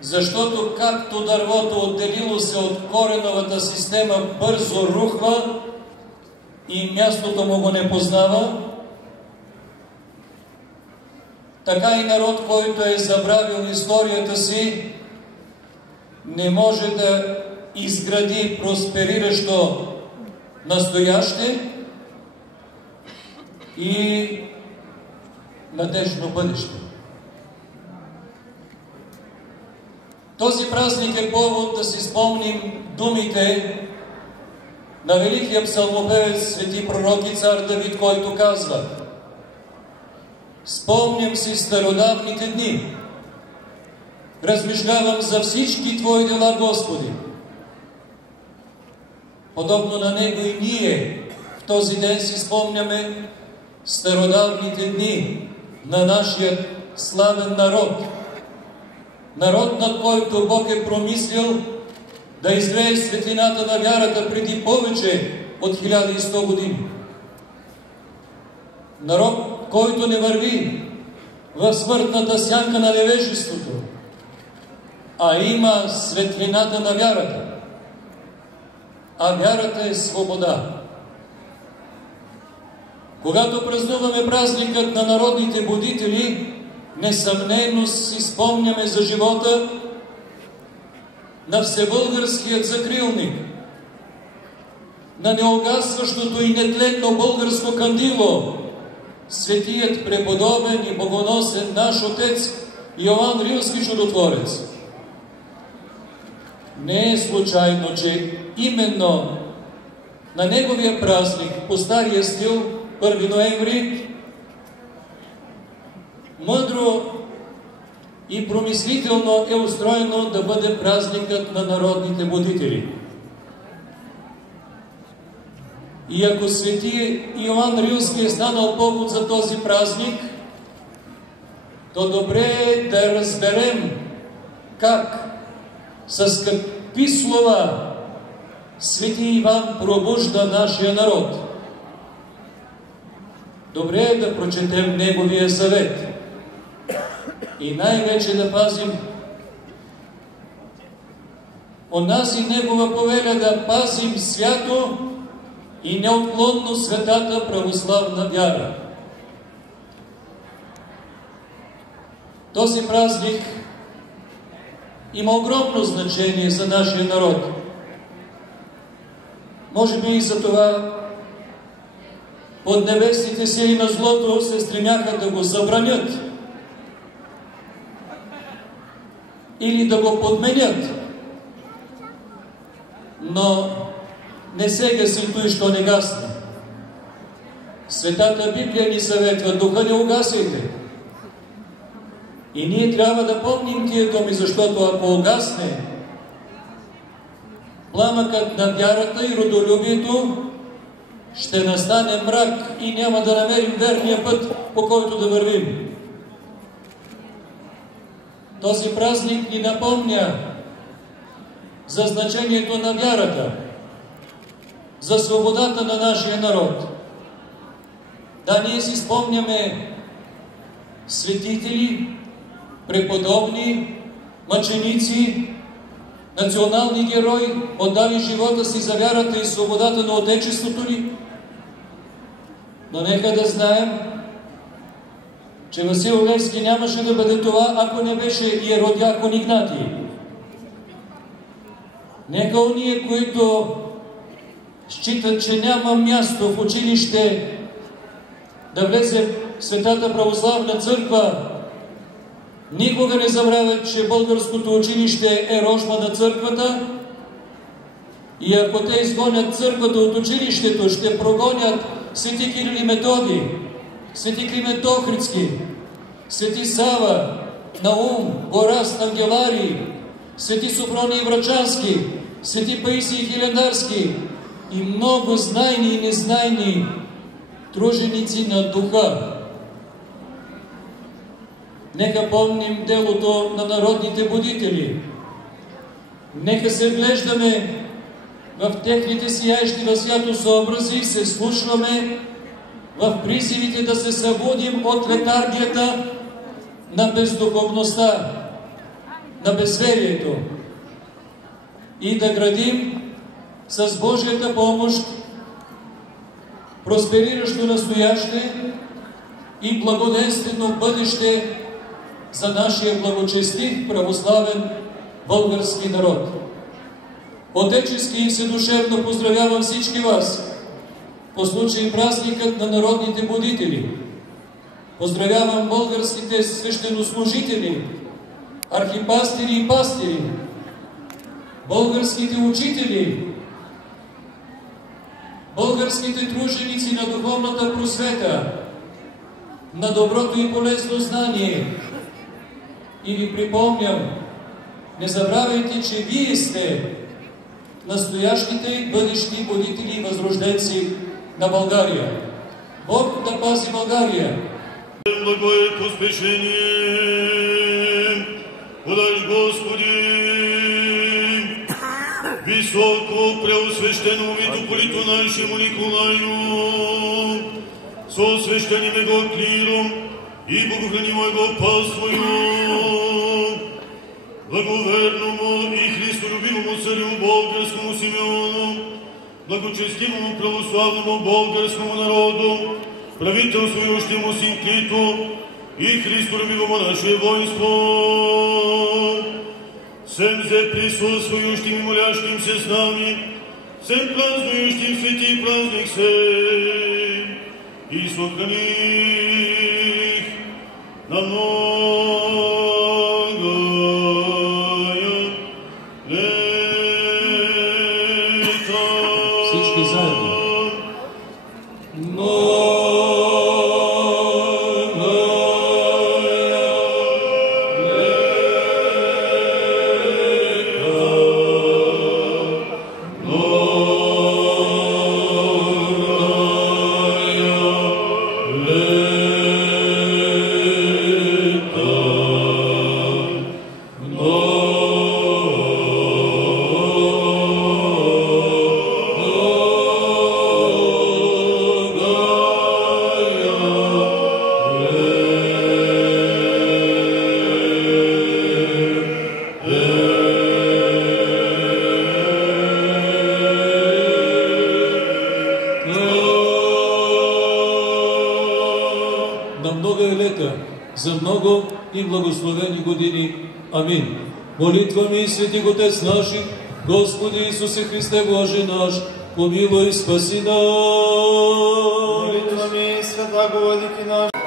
Защото както дървото отделило се от кореновата система бързо рухва и мястото му го не познава, така и народ, който е забравил историята си, не може да изгради проспериращо настояще и надеждно бъдеще. Този празник е повод да си спомним думите на великия псалмопевец, свети пророк и цар Давид, който казва: спомням си стародавните дни, размишлявам за всички Твои дела, Господи. Подобно на него и ние в този ден си спомняме стародавните дни на нашия славен народ. Народ, над който Бог е промислил да изгрее светлината на вярата преди повече от 1100 години. Народ, който не върви в смъртната сянка на невежеството, а има светлината на вярата. А вярата е свобода. Когато празнуваме празникът на народните будители, несъмнено си спомняме за живота на всебългарският закрилник, на неугасващото и нетленно българско кандило, светият преподобен и богоносен наш отец Йоан Рилски чудотворец. Не е случайно, че именно на неговия празник по стария стил, 1 ноември, мъдро и промислително е устроено да бъде празникът на народните будители. И ако свети Йоан Рилски е станал повод за този празник, то добре е да разберем как, с какви слова свети Иван пробужда нашия народ. Добре е да прочетем неговия съвет и най-вече да пазим онази негова повеля да пазим свято и неотклонно светата православна вяра. Този празник има огромно значение за нашия народ. Може би и за това поднебесните сили на злото се стремяха да го забранят или да го подменят. Но не се гаси той, що не гасне. Светата Библия ни съветва: духа не угасяйте. И ние трябва да помним тия думи, защото ако угасне пламъкът на вярата и родолюбието, ще настане мрак и няма да намерим верния път, по който да вървим. Този празник ни напомня за значението на вярата, за свободата на нашия народ. Да, ние си спомняме светители, преподобни, мъченици, национални герои, отдали живота си за вярата и свободата на Отечеството ни. Но нека да знаем, че Васил Левски нямаше да бъде това, ако не беше иеродиакон Игнатий. Нека уния, които считат, че няма място в училище да влезе Светата православна църква, никога не забравят, че българското училище е рожба на църквата и ако те изгонят църквата от училището, ще прогонят свети Кирил и Методий, свети Климент Охридски, свети Сава, Наум, Гораст, Ангеларий, свети Софроний Врачански, свети Паисий Хилендарски и много знайни и незнайни труженици на духа. Нека помним делото на народните будители. Нека се вглеждаме в техните сияещи в святост образи и се слушваме в призивите да се събудим от летаргията на бездуховността, на безверието и да градим с Божията помощ проспериращо настояще и благоденствено бъдеще за нашия благочестив православен български народ. Отечески и вседушевно поздравявам всички вас по случай празникът на народните будители. Поздравявам българските свещенослужители, архипастири и пастири, българските учители, българските труженици на духовната просвета, на доброто и полезно знание. И ви припомням, не забравяйте, че вие сте настоящите и бъдещи будители и възрожденци на България. Бог да пази България! Благое поспешение, подай, Господи, високо преосвещено митрополиту нашему Николаю, со свещеним Его клиром и богохранимо Его паствою, благоверному и христолюбивому царю българскому Симеону, благочестивому православному българскому народу, правителствующему син Титу и христолюбивому наше воинство, всем зе присутствующим и молящим се с нами, всем празднующим свети праздник сей, и сохраних на многое лета. Всички заедно. На много лета, за много и благословени години. Амин. Молитвами и свети Отец наших, Господи Исусе Христе Боже наш, помилуй и спаси нас. Молитвами святаго Владыки наш.